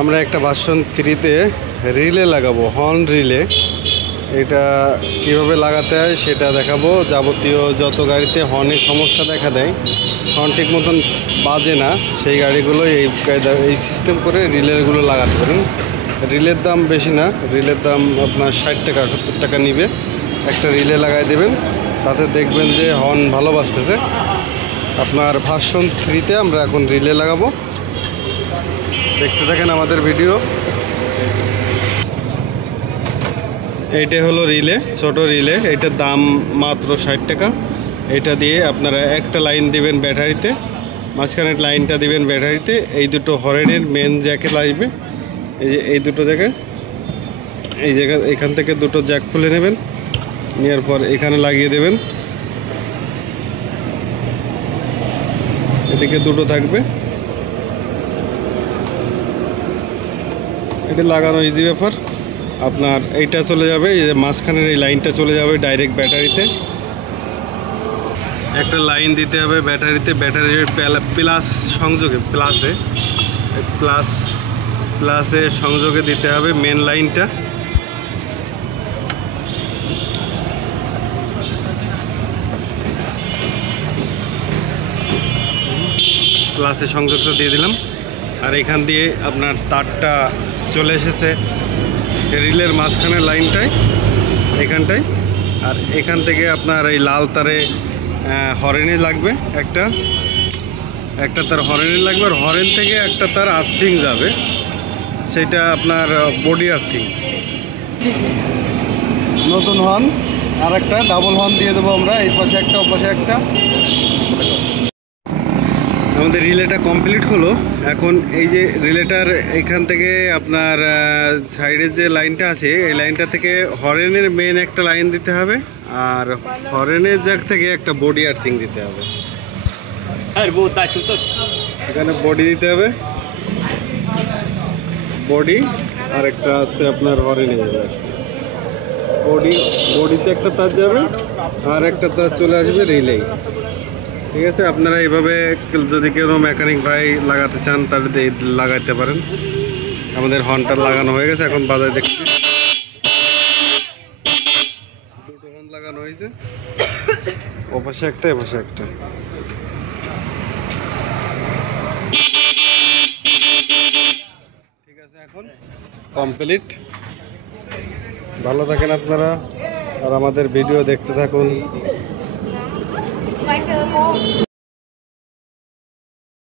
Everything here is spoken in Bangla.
আমরা একটা ভার্সন 3-তে রিলে লাগাবো, হর্ন রিলে। এটা কিভাবে লাগাতে হয় সেটা দেখাবো। যাবতীয় যত গাড়িতে হর্নের সমস্যা দেখা দেয়, হর্ন ঠিক মতন বাজে না, সেই গাড়িগুলো এই সিস্টেম করে রিলেগুলো লাগাতে পারেন। রিলের দাম বেশি না, রিলের দাম আপনার 60 টাকা 70 টাকা নিবে। একটা রিলে লাগাই দেবেন, তাতে দেখবেন যে হর্ন ভালো বাজতেছে। আপনার ভার্সন 3-তে আমরা এখন রিলে লাগাবো, দেখতে থাকেন আমাদের ভিডিও। এইটা হলো রিলে, ছোট রিলে। এটার দাম মাত্র 60 টাকা। এটা দিয়ে আপনারা একটা লাইন দিবেন ব্যাটারিতে, মাঝখানের লাইনটা দিবেন ব্যাটারিতে। এই দুটো হর্নের মেন জ্যাকে লাগবে, এই দুটো জায়গায়, এই জায়গা এখান থেকে দুটো জ্যাক খুলে নেবেন, নেওয়ার পর এখানে লাগিয়ে দেবেন। এদিকে দুটো থাকবে, এটা লাগানো ইজি ব্যাপার। আপনার এইটা চলে যাবে, এই যে মাঝখানের এই লাইনটা চলে যাবে ডাইরেক্ট ব্যাটারিতে। একটা লাইন দিতে হবে ব্যাটারিতে, ব্যাটারির প্লাস সংযোগে, প্লাসে সংযোগে দিতে হবে মেন লাইনটা। প্লাসে সংযোগটা দিয়ে দিলাম, আর এখান দিয়ে আপনার তারটা চলে এসেছে রিলের মাঝখানের লাইনটায়, এখানটায়। আর এখান থেকে আপনার এই লাল তারে হরেনে লাগবে, একটা তার হরেনে লাগবে। আর হরেন থেকে একটা তার আর্থিং যাবে, সেটা আপনার বডি আর্থিং। নতুন হর্ন আর একটা ডাবল হর্ন দিয়ে দেবো আমরা, এই পাশে একটা ও পাশে একটা। আমাদের রিলেটা কমপ্লিট হলো। এখন এই যে রিলেটার এখান থেকে আপনার সাইডের যে লাইনটা আছে, এই লাইনটা থেকে হরেনের মেন একটা লাইন দিতে হবে, আর হরেনের জ্যাক থেকে একটা বডি আর্থিং দিতে হবে। এখানে বডি দিতে হবে, বডি, আর একটা আছে আপনার হরেনে যাবে। বডিতে একটা তার যাবে, আর একটা তার চলে আসবে রিলেই। ঠিক আছে, আপনারা এইভাবে যদি কেউ মেকানিক ভাই লাগাতে চান তাহলে লাগাইতে পারেন। আমাদের হর্নটা লাগানো হয়ে গেছে, এখন বাজারে দেখছি দুটো হর্ন লাগানো হয়েছে, ওপাশে একটা এপাশে একটা। ঠিক আছে, এখন কমপ্লিট। ভালো থাকেন আপনারা, আর আমাদের ভিডিও দেখতে থাকুন।